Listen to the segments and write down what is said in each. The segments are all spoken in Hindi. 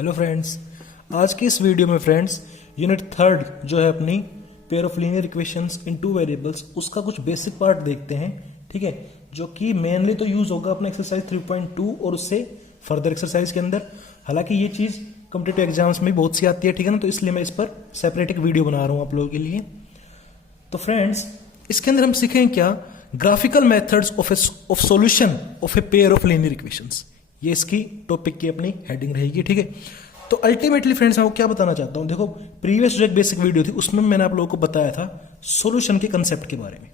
हेलो फ्रेंड्स, आज की इस वीडियो में फ्रेंड्स यूनिट थर्ड जो है अपनी pair of linear equations in two variables उसका कुछ बेसिक पार्ट देखते हैं। ठीक है, जो कि मेनली तो यूज होगा अपना एक्सरसाइज 3.2 और उससे फर्दर एक्सरसाइज के अंदर। हालांकि ये चीज कॉम्पिटिटिव एग्जाम्स में बहुत सी आती है, ठीक है ना, तो इसलिए मैं इस पर सेपरेट एक वीडियो बना रहा हूं आप लोगों के लिए। तो फ्रेंड्स, इसके अंदर हम सीखेंगे क्या, graphical methods of solution of a pair of linear equations. ये इसकी टॉपिक की अपनी हेडिंग रहेगी। ठीक है, तो अल्टीमेटली फ्रेंड्स मैं आपको क्या बताना चाहता हूं, देखो प्रीवियस जो एक बेसिक वीडियो थी उसमें मैंने आप लोगों को बताया था सॉल्यूशन के कंसेप्ट के बारे में,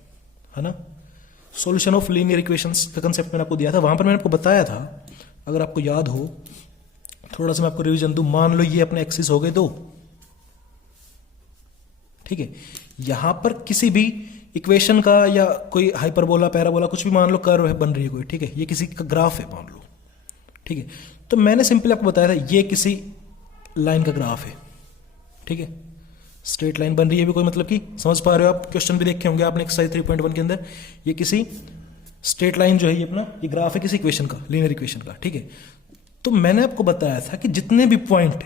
है ना। सॉल्यूशन ऑफ लीनियर इक्वेशंस का कंसेप्ट मैंने आपको दिया था, वहां पर मैंने आपको बताया था, अगर आपको याद हो, थोड़ा सा मैं आपको रिवीजन दूं। मान लो ये अपने एक्सिस हो गए दो, ठीक है, यहां पर किसी भी इक्वेशन का या कोई हाइपरबोला पैराबोला कुछ भी मान लो कर्व है बन रही है कोई, ठीक है, ये किसी का ग्राफ है मान लो, ठीक है। तो मैंने सिंपली आपको बताया था ये किसी लाइन का ग्राफ है, ठीक है, स्ट्रेट लाइन बन रही है भी कोई, मतलब कि समझ पा रहे हो आप, क्वेश्चन भी देखे होंगे आपने एक्सरसाइज 3.1 के अंदर। ये किसी स्ट्रेट लाइन जो है ये अपना ये ग्राफ है किसी इक्वेशन का, लीनियर इक्वेशन का, ठीक है। तो मैंने आपको बताया था कि जितने भी पॉइंट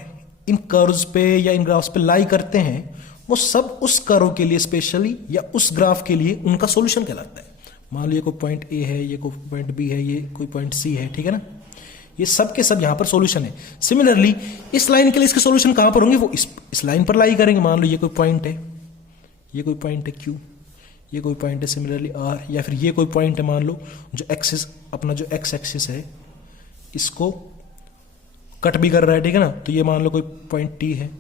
इन कर्व्स पे या इन ग्राफ्स पे लाई करते हैं वो सब उस कर्व के लिए स्पेशली या उस ग्राफ के लिए उनका सॉल्यूशन कहलाता है। मान लो ये कोई पॉइंट ए है, ये कोई पॉइंट बी है, ये कोई पॉइंट सी है, ठीक है ना, ये सब के सब यहां पर सॉल्यूशन है। सिमिलरली इस लाइन के लिए इसके सॉल्यूशन कहां पर होंगे, वो इस लाइन पर लाई करेंगे। मान लो ये कोई पॉइंट है, ये कोई पॉइंट है क्यू, ये कोई पॉइंट है सिमिलरली आर, या फिर ये कोई पॉइंट है मान लो जो एक्सिस अपना जो एक्स एक्सिस है इसको कट भी कर रहा है, ठीक है ना, तो ये मान लो कोई पॉइंट टी है।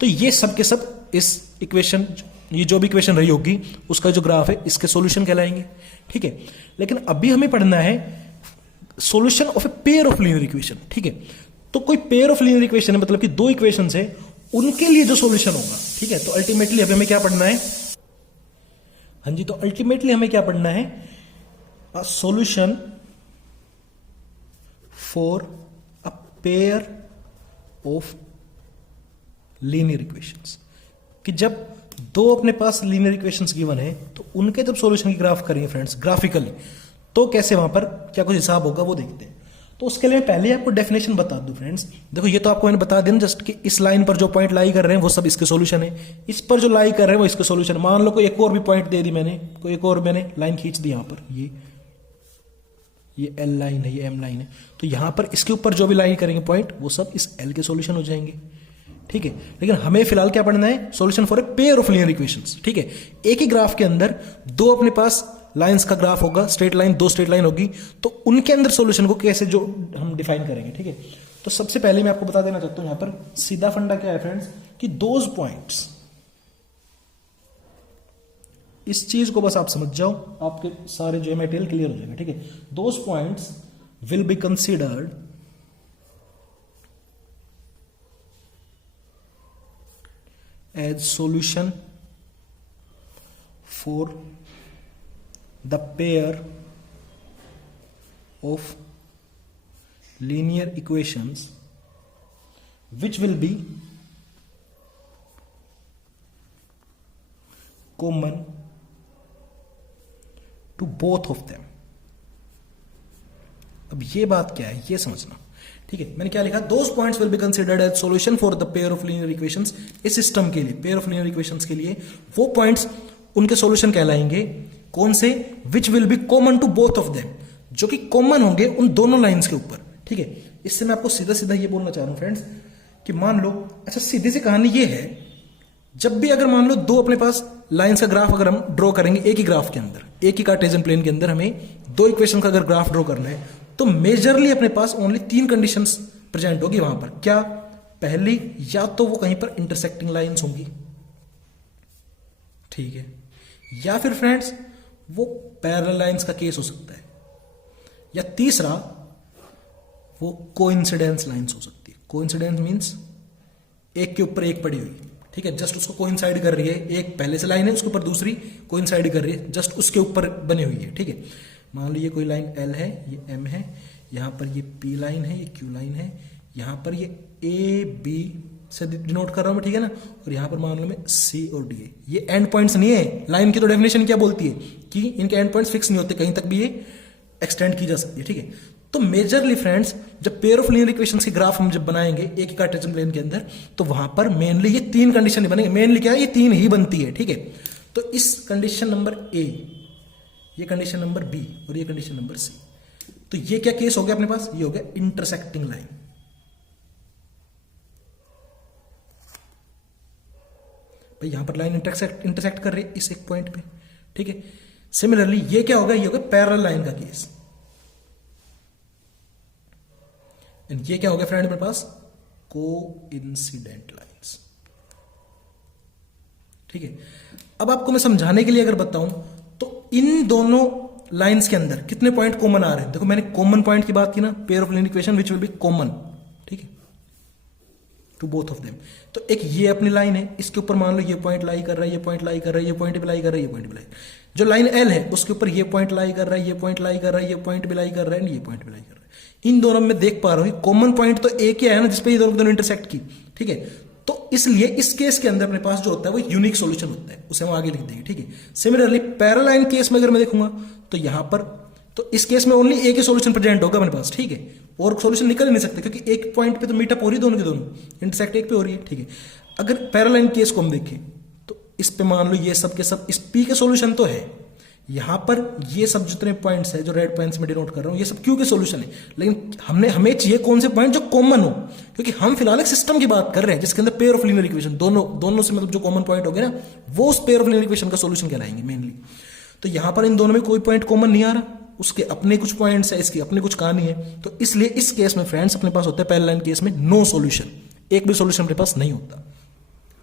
तो ये सब के सब इस इक्वेशन, ये जो भी इक्वेशन रही होगी उसका जो ग्राफ है इसके सॉल्यूशन कहलाएंगे, ठीक है। लेकिन अभी हमें पढ़ना है solution of a pair of linear equation, ठीक है। तो कोई पेयर ऑफ लीनियर इक्वेशन है, मतलब कि दो इक्वेशंस है, उनके लिए जो सॉल्यूशन होगा, ठीक है। तो अल्टीमेटली अभी हमें क्या पढ़ना है, हाँ जी, तो अल्टीमेटली हमें क्या पढ़ना है, solution for a pair of linear equations. कि जब दो अपने पास लीनियर इक्वेशंस गिवन है तो उनके जब सॉल्यूशन की ग्राफ करेंगे फ्रेंड्स ग्राफिकली, तो कैसे वहां पर क्या कुछ हिसाब होगा वो देखते हैं। तो उसके लिए पहले आपको डेफिनेशन बता दूं फ्रेंड्स। देखो ये तो आपको मैंने बता दिया जस्ट कि इस लाइन पर जो पॉइंट लाई कर रहे हैं वो सब इसके सॉल्यूशन है, इस पर जो लाई कर रहे हैं वो इसके सॉल्यूशन। मान लो कोई एक और भी पॉइंट दे दी मैंने, कोई एक और मैंने लाइन खींच दी यहां पर, ये एल लाइन है, ये एम लाइन है, तो यहां पर इसके ऊपर जो भी लाइन करेंगे पॉइंट वो सब इस एल के सॉल्यूशन हो जाएंगे, ठीक है। लेकिन हमें फिलहाल क्या पढ़ना है, solution for a pair of linear equations, ठीक है। एक ही ग्राफ के अंदर दो अपने पास लाइंस का ग्राफ होगा, स्ट्रेट लाइन, दो स्ट्रेट लाइन होगी, तो उनके अंदर सॉल्यूशन को कैसे जो हम डिफाइन करेंगे, ठीक है। तो सबसे पहले मैं आपको बता देना चाहता हूं यहां पर सीधा फंडा क्या है फ्रेंड्स, कि दोज पॉइंट्स, इस चीज को बस आप समझ जाओ, आपके सारे जो मटेरियल क्लियर हो जाएगा, ठीक है। Those points will be considered as solution for the pair of linear equations which will be common to both of them। अब ये बात क्या है ये समझना, ठीक है। मैंने क्या लिखा, those points will be considered as solution for the pair of linear equations. इस सिस्टम के लिए, पेयर ऑफ लीनियर इक्वेशंस के लिए वो पॉइंट्स उनके सॉल्यूशन कहलाएंगे, कौन से, which will be common to both of them, जो कि कॉमन होंगे उन दोनों लाइंस के ऊपर, ठीक है। इससे मैं आपको सीधा सीधा ये बोलना चाह रहा हूं फ्रेंड्स कि मान लो, अच्छा सीधी सी कहानी ये है, जब भी अगर मान लो दो अपने पास लाइंस का ग्राफ अगर हम ड्रॉ करेंगे एक ही ग्राफ के अंदर, एक ही कार्टेशियन प्लेन के अंदर हमें दो इक्वेशन का अगर ग्राफ ड्रॉ करना है, तो मेजरली अपने पास ओनली तीन कंडीशंस प्रेजेंट होगी वहां पर। क्या, पहली, या तो वो कहीं पर इंटरसेक्टिंग लाइंस होंगी, ठीक है, या फिर फ्रेंड्स वो पैरेलल लाइंस का केस हो सकता है, या तीसरा वो कोइंसिडेंस लाइंस हो सकती है। कोइंसिडेंस मींस एक के ऊपर एक पड़ी हुई, ठीक है, जस्ट उसको कोइंसाइड कर रही है, एक पहले से लाइन है उसके ऊपर दूसरी कोइंसाइड कर रही है, जस्ट उसके ऊपर बनी हुई है, ठीक है। मान लो ये कोई लाइन एल है, ये एम है, यहां पर ये पी लाइन है, ये क्यू लाइन है, यहां पर ये ए बी से डिनोट कर रहा हूं मैं, ठीक है ना, और यहां पर मान लो मैं सी और डी है। ये एंड पॉइंट्स नहीं है, लाइन की तो डेफिनेशन क्या बोलती है कि इनके एंड पॉइंट्स फिक्स नहीं होते, कहीं तक भी ये एक्सटेंड की जा सकती है, ठीक है। तो मेजरली फ्रेंड्स जब पेयर ऑफ लीनियर इक्वेशंस के ग्राफ हम जब बनाएंगे एक ही कार्टेशियन प्लेन के अंदर, तो वहां पर मेनली ये तीन कंडीशन ही बनेंगे। मेनली क्या है, ये तीन ही बनती है, ठीक है। तो इस कंडीशन नंबर ए, ये कंडीशन नंबर बी और ये कंडीशन नंबर सी, तो ये क्या केस हो गया अपने पास, ये हो गया इंटरसेक्टिंग लाइन। भाई यहां पर लाइन इंटरसेक्ट कर रही है इस एक पॉइंट पे, ठीक है। सिमिलरली ये क्या होगा, ये होगा पैरेलल लाइन का केस। ये क्या हो गया फ्रेंड मेरे पास, कोइंसिडेंट लाइंस, ठीक है। अब आपको मैं समझाने के लिए अगर बताऊं तो इन दोनों लाइंस के अंदर कितने पॉइंट कॉमन आ रहे हैं। देखो मैंने कॉमन पॉइंट की बात की ना, pair of linear equation which will be common, ठीक है, टू बोथ ऑफ देम। तो एक ये अपनी लाइन है, इसके ऊपर मान लो ये पॉइंट लाई कर रहा है, ये पॉइंट लाई कर रहा है, ये पॉइंट भी लाई कर रहा है, ये पॉइंट भी लाई। जो लाइन एल है उसके ऊपर ये पॉइंट लाई कर रहा है, ये पॉइंट लाई कर रहा है, ये पॉइंट भी लाई कर रहा है, ये पॉइंट भी लाई कर रहा है। इन दोनों में देख पा रहा हूं कॉमन पॉइंट तो एक ही है ना, जिसपे ये दोनों इंटरसेक्ट की, ठीक है। तो इसलिए इस केस के अंदर अपने पास जो होता है वो यूनिक सॉल्यूशन होता है, उसे हम आगे लिख देंगे, ठीक है। सिमिलरली पैरेलल लाइन केस में अगर मैं देखूंगा तो यहां पर, तो इस केस में ओनली एक ही सॉल्यूशन प्रेजेंट होगा अपने पास, ठीक है। और सॉल्यूशन निकल ही नहीं सकते क्योंकि एक पॉइंट पे तो मीटअप हो रही है दोनों की दोनों, इंटरसेक्ट एक पे हो रही है, ठीक है। अगर पैरेलल लाइन केस को हम देखें तो इस पे मान लो ये सब के सब इस पी के सॉल्यूशन तो है, यहां पर ये सब जितने पॉइंट्स है जो रेड पॉइंट्स में डिनोट कर रहा हूं ये सब क्यू के सॉल्यूशन है, लेकिन हमें चाहिए कौन से पॉइंट जो कॉमन हो, क्योंकि हम फिलहाल एक सिस्टम की बात कर रहे हैं जिसके अंदर पेयर ऑफ लीनियर इक्वेशन दोनों से मतलब जो कॉमन पॉइंट हो गए ना वो उस पेयर ऑफ लीनियर इक्वेशन का सॉल्यूशन कहलाएंगे मेनली। तो यहां पर इन दोनों में कोई पॉइंट कॉमन नहीं आ रहा, उसके अपने कुछ पॉइंट्स है, इसकी अपनी कुछ कहानी है। तो इसलिए इस केस में फ्रेंड्स अपने पास होता है पैरेलल लाइन केस में नो सॉल्यूशन, एक भी सॉल्यूशन अपने पास नहीं होता।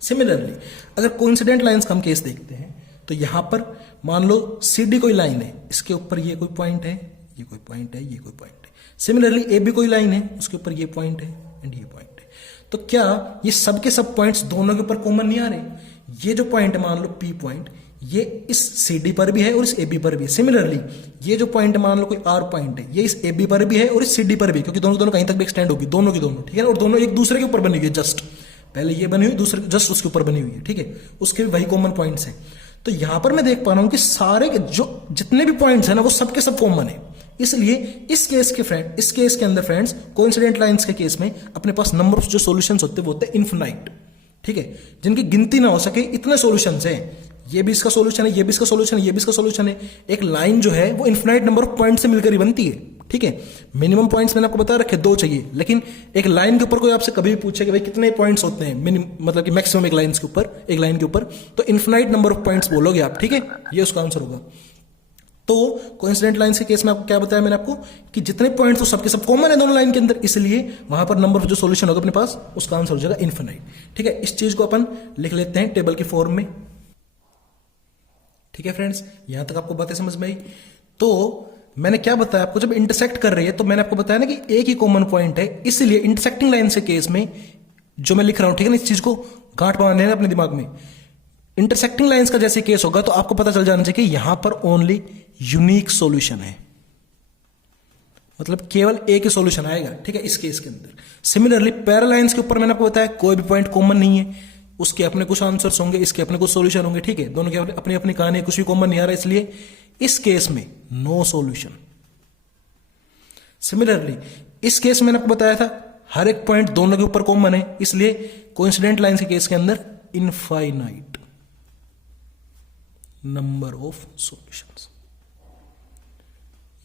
सिमिलरली अगर कोइंसिडेंट लाइंस का हम केस देखते हैं तो यहां पर मान लो CD कोई लाइन है, इसके ऊपर ये कोई पॉइंट है, ये कोई पॉइंट है, ये कोई पॉइंट है। सिमिलरली AB कोई लाइन है, उसके ऊपर ये पॉइंट है एंड ये पॉइंट है। तो क्या ये सब के सब पॉइंट्स दोनों के ऊपर कॉमन नहीं आ रहे? ये जो पॉइंट है मान लो P पॉइंट, ये इस CD पर भी है और इस AB पर भी है। सिमिलरली ये जो पॉइंट मान लो कोई R पॉइंट है, ये इस AB पर भी है और इस CD पर भी, क्योंकि दोनों कहीं तक भी एक्सटेंड होगी दोनों की दोनों, ठीक है। और दोनों एक दूसरे के ऊपर बनी हुई है, जस्ट पहले ये बनी हुई, दूसरे जस्ट उसके ऊपर बनी हुई है, ठीक है। उसके भी वही कॉमन पॉइंट्स हैं। तो यहां पर मैं देख पा रहा हूं कि सारे के जो जितने भी पॉइंट्स हैं ना वो सबके सब कॉमन है। इसलिए इस केस के अंदर फ्रेंड्स कोइंसिडेंट लाइंस के केस में अपने पास नंबर ऑफ जो सॉल्यूशंस होते हैं वो होते हैं इनफिनाइट, ठीक है, जिनकी गिनती ना हो सके इतने सॉल्यूशंस हैं। ये भी इसका सॉल्यूशन है, ये भी इसका सॉल्यूशन है, ये भी इसका सॉल्यूशन है। एक लाइन जो है वो इनफिनाइट नंबर ऑफ पॉइंट से मिलकर ही बनती है, ठीक है। मिनिमम पॉइंट्स मैंने आपको बता रखे 2 चाहिए, लेकिन एक लाइन के ऊपर कोई आपसे कभी भी पूछे कि भाई कितने पॉइंट्स होते हैं मतलब कि मैक्सिमम एक लाइन के ऊपर, तो इनफिनाइट नंबर ऑफ पॉइंट्स बोलोगे आप, ठीक है। ये उसका आंसर होगा। तो कोइंसिडेंट लाइंस के केस में आपको क्या बताया मैंने आपको कि जितने पॉइंट्स हो सबके सब कॉमन है दोनों लाइन के अंदर, इसलिए वहां पर नंबर ऑफ जो सॉल्यूशन होगा अपने पास उसका आंसर हो जाएगा इनफिनाइट, ठीक है। इस चीज को अपन लिख लेते हैं टेबल की फॉर्म में, ठीक है फ्रेंड्स। यहां तक आपको बातें समझ में आई। तो मैंने क्या बताया आपको, जब इंटरसेक्ट कर रही है तो मैंने आपको बताया ना कि एक ही कॉमन पॉइंट है, इसलिए इंटरसेक्टिंग लाइन के केस में जो मैं लिख रहा हूं, ठीक है ना, इस चीज को गांठ बांधने है अपने दिमाग में। इंटरसेक्टिंग लाइंस का जैसे केस होगा तो आपको पता चल जाना चाहिए कि यहां पर ओनली यूनिक सॉल्यूशन है, मतलब केवल एक ही सॉल्यूशन आएगा, ठीक है, इस केस के अंदर। सिमिलरली पैरेलल लाइंस के ऊपर मैंने आपको बताया कोई भी पॉइंट कॉमन नहीं है, उसके अपने कुछ आंसर्स होंगे, इसके अपने कुछ सॉल्यूशन होंगे, ठीक है। दोनों की अपनी अपनी कहानी, कुछ भी कॉमन नहीं आ रहा, इसलिए इस केस में नो सॉल्यूशन। सिमिलरली इस केस में मैंने आपको बताया था हर एक पॉइंट दोनों के ऊपर कॉमन है, इसलिए कोइंसिडेंट लाइंस के केस के अंदर इनफाइनाइट नंबर ऑफ सॉल्यूशंस।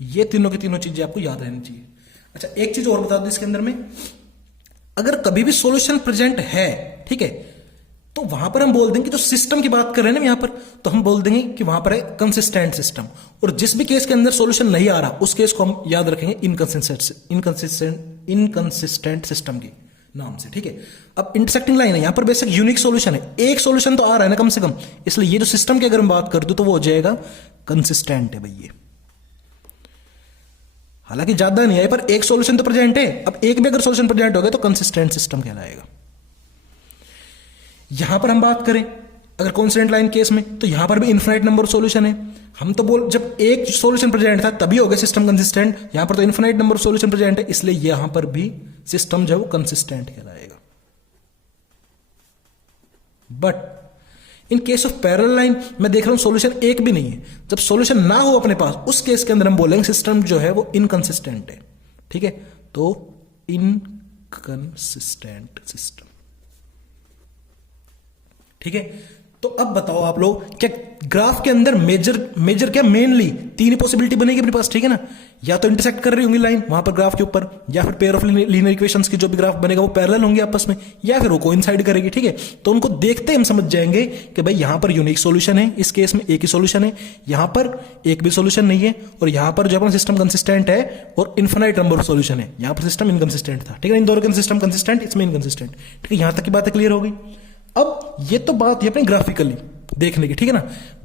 ये तीनों की तीनों चीजें आपको याद रहनी चाहिए। अच्छा एक चीज और बता दो इसके अंदर में, अगर कभी भी सॉल्यूशन प्रेजेंट है, ठीक है, तो वहां पर हम बोल देंगे कि जो सिस्टम की बात कर रहे हैं ना यहां पर, तो हम बोल देंगे कि वहां पर है कंसिस्टेंट सिस्टम। और जिस भी केस के अंदर सॉल्यूशन नहीं आ रहा उस केस को हम याद रखेंगे इनकंसिस्टेंट सिस्टम के नाम से, ठीक है। अब इंटरसेक्टिंग लाइन है, यहां पर बेसिक यूनिक सॉल्यूशन है, एक सॉल्यूशन तो आ रहा है ना कम से कम, इसलिए ये जो सिस्टम की अगर हम बात कर दो तो वो हो जाएगा कंसिस्टेंट है भाई। हालांकि ज्यादा नहीं है पर एक सॉल्यूशन तो प्रेजेंट है, अब एक भी अगर सॉल्यूशन प्रेजेंट हो गया तो कंसिस्टेंट सिस्टम कहलाएगा। यहां पर हम बात करें अगर कोइंसिडेंट लाइन केस में, तो यहां पर भी इनफिनाइट नंबर ऑफ सॉल्यूशन है। हम तो बोल जब एक सॉल्यूशन प्रेजेंट था तभी हो गया सिस्टम कंसिस्टेंट, यहां पर तो infinite number of solution present है, इसलिए यहां पर भी सिस्टम जो है वो कंसिस्टेंट कहलाएगा। But in case of parallel line मैं देख रहा हूं सॉल्यूशन एक भी नहीं है, जब सॉल्यूशन ना हो अपने पास उस केस के अंदर हम बोलेंगे सिस्टम जो है वो इनकंसिस्टेंट है, ठीक है, तो इनकंसिस्टेंट सिस्टम। ठीक है, तो अब बताओ आप लोग, क्या ग्राफ के अंदर मेजर क्या मेनली तीन ही पॉसिबिलिटी बनेगी अपने पास, ठीक है ना, या तो इंटरसेक्ट कर रही होंगी लाइन वहां पर ग्राफ के ऊपर, या फिर पेयर ऑफ लीनियर इक्वेशंस की जो भी ग्राफ बनेगा वो पैरेलल होंगे आपस में, या फिर वो कोइंसाइड करेगी। ठीक है, तो उनको देखते हम समझ जाएंगे कि भाई यहां पर यूनिक सॉल्यूशन है, इस केस में एक ही सॉल्यूशन है, यहां पर एक भी सॉल्यूशन नहीं है, और यहां पर जो अपना सिस्टम कंसिस्टेंट है और इन्फिनाइट नंबर ऑफ सॉल्यूशन है, यहां पर सिस्टम इनकंसिस्टेंट था। ठीक है, इन दोनों का सिस्टम कंसिस्टेंट, इसमें इनकंसिस्टेंट। ठीक है, यहां तक की बातें क्लियर हो गई। अब ये तो बात है अपने ग्राफिकली देखने की, ठीक है ना।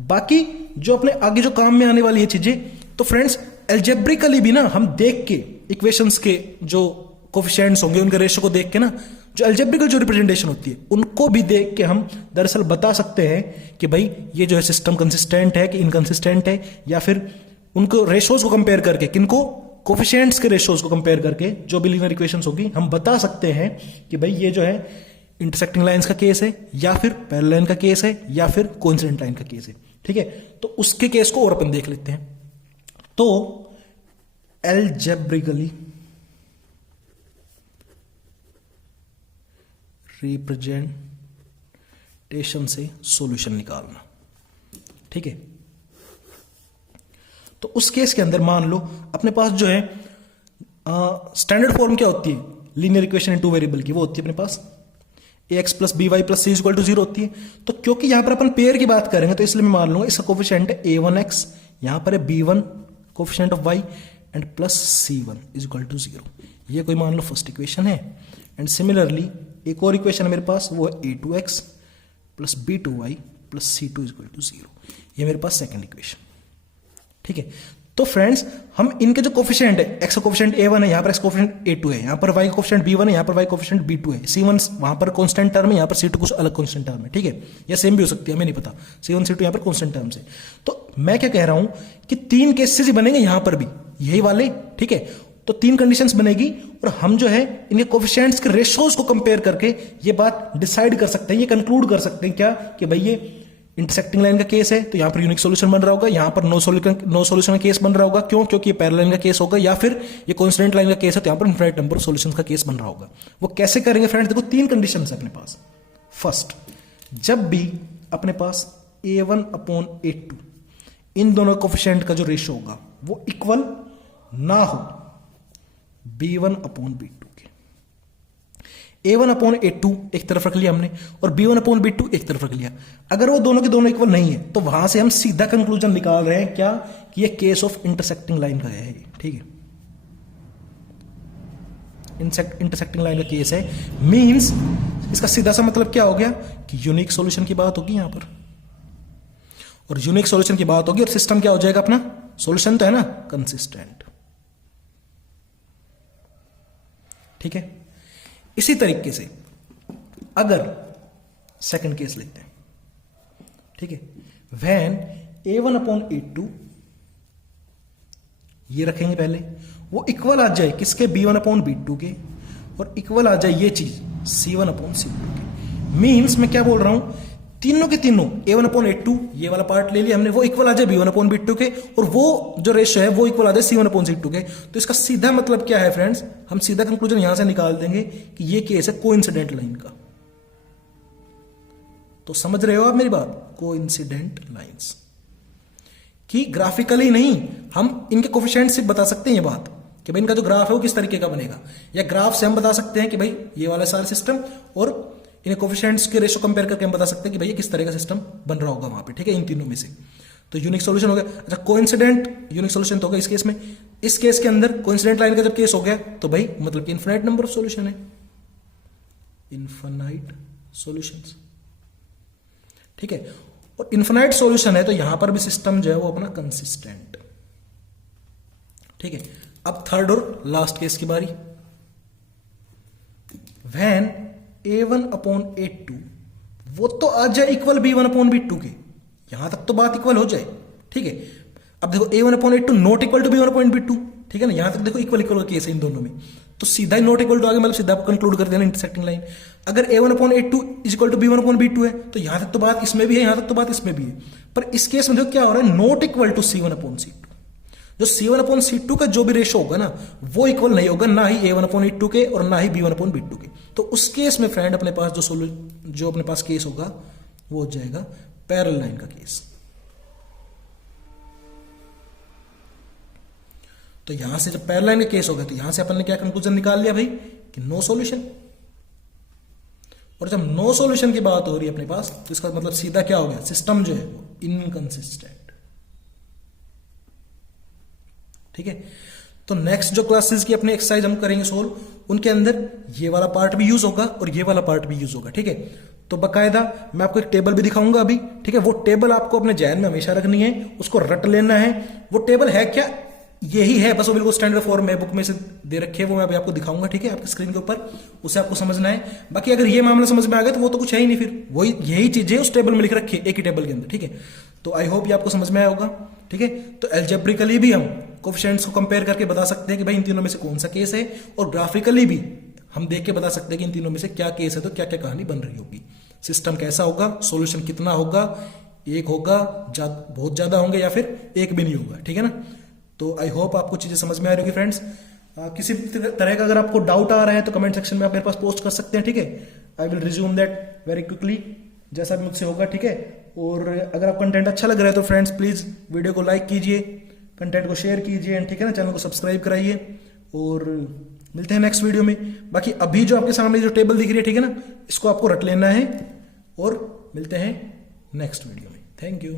बाकी जो अपने आगे जो काम में आने वाली है चीजें, तो फ्रेंड्स एल्जेब्रिकली भी ना हम देख के इक्वेशंस के जो कोफिशिएंट्स होंगे उनके रेशियो को देख के ना, जो एल्जेब्रिकल जो रिप्रेजेंटेशन होती है उनको भी देख के हम दरअसल बता सकते हैं कि भाई ये जो है सिस्टम कंसिस्टेंट है कि इनकंसिस्टेंट है, या फिर उनको रेशियोज को कंपेयर करके, किनको कोफिशिएंट्स के रेशियोज को कंपेयर करके जो भी लीनियर इक्वेशंस होगी हम बता सकते हैं कि भाई ये जो है इंटरसेक्टिंग लाइंस का केस है, या फिर पैरेलल लाइन का केस है, या फिर कोइंसिडेंट लाइन का केस है। ठीक है, तो उसके केस को और अपन देख लेते हैं। तो एल्जेब्रिकली रिप्रेजेंटेशन से सॉल्यूशन निकालना। ठीक है, तो उस केस के अंदर मान लो अपने पास जो है स्टैंडर्ड फॉर्म क्या होती है linear equation in two variable की, वो होती है अपने पास ax plus b y plus c equal to 0 होती है। तो क्योंकि यहां पर अपन पेयर की बात करेंगे तो इसलिए मैं मान लूंगा इसका कोफिशिएंट है a1x, यहां पर है b1 coefficient of y and plus c1 is equal to 0। ये कोई मान लो फर्स्ट इक्वेशन है। एंड सिमिलरली एक और इक्वेशन है मेरे पास, वो है a2x plus b2y plus c2 is equal to 0। ये मेरे पास सेकेंड इक्वेशन। ठीक है, तो फ्रेंड्स हम इनके जो कोफिशिएंट है, x का कोफिशिएंट a1 है, यहां पर x कोफिशिएंट a2 है, यहां पर y का कोफिशिएंट b1 है, यहां पर y कोफिशिएंट b2 है, c1 वहां पर कांस्टेंट टर्म है, यहां पर c2 कुछ अलग कांस्टेंट टर्म है। ठीक है, या सेम भी हो सकती है, हमें नहीं पता, c1 c2 यहां पर कांस्टेंट टर्म है। तो मैं क्या कह रहा हूं कि तीन केसेस ही बनेंगे यहां पर भी यही वाले। ठीक है, तो तीन कंडीशंस बनेगी और हम जो है इनके कोफिशिएंट्स के रेशियोज को कंपेयर करके ये बात डिसाइड कर सकते हैं, ये कंक्लूड कर सकते हैं क्या कि भाई ये इंटरसेक्टिंग लाइन का केस है तो यहां पर यूनिक सॉल्यूशन बन रहा होगा, यहां पर नो सॉल्यूशन का केस बन रहा होगा। क्यों? क्योंकि ये पैरेलल लाइन का केस होगा, या फिर ये कांस्टेंट लाइन का केस है तो यहां पर इनफिनिट नंबर ऑफ सॉल्यूशंस का केस बन रहा होगा। वो कैसे करेंगे फ्रेंड्स? देखो तीन कंडीशंस है अपने पास। फर्स्ट, जब भी अपने पास a1 अपॉन a2 इन दोनों कोफिशिएंट का जो रेशियो होगा वो इक्वल ना हो b1 अपॉन b2 के। a1 अपॉन a2 एक तरफ रख लिया हमने और b1 अपॉन b2 एक तरफ रख लिया। अगर वो दोनों के दोनों इक्वल नहीं है तो वहां से हम सीधा कंक्लूजन निकाल रहे हैं क्या कि ये केस ऑफ इंटरसेक्टिंग लाइन का है। ठीक है, इंटरसेक्टिंग लाइन का केस है, मींस इसका सीधा सा मतलब क्या हो गया कि यूनिक सॉल्यूशन की बात होगी यहां पर, और यूनिक सॉल्यूशन की बात होगी और सिस्टम क्या हो जाएगा अपना, सॉल्यूशन तो है ना कंसिस्टेंट। ठीक है, इसी तरीके से अगर सेकंड केस लेते हैं, ठीक है, व्हेन a1 अपॉन a2 ये रखेंगे पहले, वो इक्वल आ जाए किसके, b1 अपॉन b2 के, और इक्वल आ जाए ये चीज c1 अपॉन c2 के। मींस मैं क्या बोल रहा हूं, तीनों के तीनों a1 अपॉन a2 ये वाला पार्ट ले लिया हमने, वो इक्वल आ जाए b1 अपॉन b2 के, और वो जो रेशियो है वो इक्वल आ जाए c1 अपॉन c2 के। तो इसका सीधा मतलब क्या है फ्रेंड्स, हम सीधा कंक्लूजन यहां से निकाल देंगे कि ये केस है कोइंसिडेंट लाइन का। तो समझ रहे हो आप मेरी बात, कोइंसिडेंट लाइंस की ग्राफिकली नहीं, हम इनके कोफिशिएंट से बता सकते हैं ये बात कि भाई इनका जो ग्राफ है वो किस तरीके का बनेगा, या ग्राफ से हम बता सकते हैं कि भाई ये वाला सारा सिस्टम, और इन्हें कोफिशिएंट्स के रेशियो कंपेयर करके हम बता सकते हैं कि भाई किस तरह का सिस्टम बन रहा होगा वहां पे। ठीक है, इन तीनों में से तो यूनिक सॉल्यूशन हो गया। अच्छा, कोइंसिडेंट यूनिक सॉल्यूशन तो होगा इस केस में, इस केस के अंदर कोइंसिडेंट लाइन का जब केस हो गया तो भाई मतलब कि इनफिनिट नंबर ऑफ सॉल्यूशन है, इनफिनिट सॉल्यूशंस। ठीक है, और इनफिनिट सॉल्यूशन है तो यहां पर भी सिस्टम जो है वो अपना कंसिस्टेंट। ठीक है, अब थर्ड और लास्ट केस की बारी, व्हेन a1 अपॉन a2 वो तो आ जाए इक्वल b1 अपॉन b2 के, यहां तक तो बात इक्वल हो जाए। ठीक है, अब देखो a1 upon a2 not equal to b1 upon b2, ठीक है ना, यहां तक देखो इक्वल इक्वल का केस है इन दोनों में, तो सीधा ही नॉट इक्वल टू आ गया, मतलब सीधा कंक्लूड कर देना इंटरसेक्टिंग लाइन। अगर a1 upon a2 is equal to b1 upon b2 है तो यहां तक तो बात इसमें भी है, यहां तक तो बात इसमें भी है, पर इस केस में देखो क्या हो रहा है, not equal to c1 upon c2। जो C1/C2 का जो भी रेशो होगा ना, वो इक्वल नहीं होगा ना ही A1/A2 के और ना ही B1/B2 के। तो उस केस में फ्रेंड अपने पास जो अपने पास केस होगा वो हो जाएगा पैरेलल लाइन का केस। तो यहां से जब पैरेलल लाइन का केस होगा तो यहां से अपन ने क्या कंक्लूजन निकाल लिया भाई कि नो सॉल्यूशन। और जब नो सॉल्यूशन की बात हो रही है अपने पास तो इसका मतलब सीधा क्या हो गया, सिस्टम जो है वो इनकंसिस्टेंट। ठीक है, तो नेक्स्ट जो क्लासेस की अपने एक्सरसाइज हम करेंगे सोल्व, उनके अंदर ये वाला पार्ट भी यूज होगा और ये वाला पार्ट भी यूज होगा। ठीक है, तो बकायदा मैं आपको एक टेबल भी दिखाऊंगा अभी। ठीक है, वो टेबल आपको अपने जहन में हमेशा रखनी है, उसको रट लेना है। वो टेबल है क्या, यही है, बस वो बिल्कुल स्टैंडर्ड फॉर्म में बुक में से दे रखे हैं, वो मैं अभी आपको दिखाऊंगा। ठीक है, आपकी स्क्रीन के ऊपर, उसे आपको समझना है। बाकी अगर ये मामला समझ में आ गया तो वो तो कुछ है ही नहीं, फिर वही यही चीजें उस टेबल में लिख रखी है एक ही टेबल के अंदर। ठीक है, तो आई होप ये आपको समझ में आया होगा। ठीक है, तो एल्जेब्रिकली भी हम कोफिशिएंट्स को कंपेयर करके बता सकते हैं कि भाई इन तीनों में से कौन सा केस है, और ग्राफिकली भी हम देख के बता सकते हैं कि इन तीनों में से क्या केस है, तो क्या क्या कहानी बन रही होगी, सिस्टम कैसा होगा, सॉल्यूशन कितना होगा, एक होगा, बहुत ज्यादा होंगे या फिर एक भी नहीं होगा। ठीक है ना, तो आई होप आपको चीजें समझ में आ रही होगी फ्रेंड्स। किसी तरह का अगर आपको डाउट आ रहा है तो कमेंट सेक्शन में आप मेरे पास पोस्ट कर सकते हैं। ठीक है, I will resume that very quickly, जैसा भी मुझसे होगा। ठीक है, और अगर आप कंटेंट अच्छा लग रहा है तो फ्रेंड्स प्लीज वीडियो को लाइक कीजिए, कंटेंट को शेयर कीजिए, एंड ठीक है ना, चैनल को सब्सक्राइब कराइए, और मिलते हैं नेक्स्ट वीडियो में। बाकी अभी जो आपके सामने जो टेबल दिख रही है, ठीक है ना, इसको आपको रट लेना है, और मिलते हैं नेक्स्ट वीडियो में। Thank you.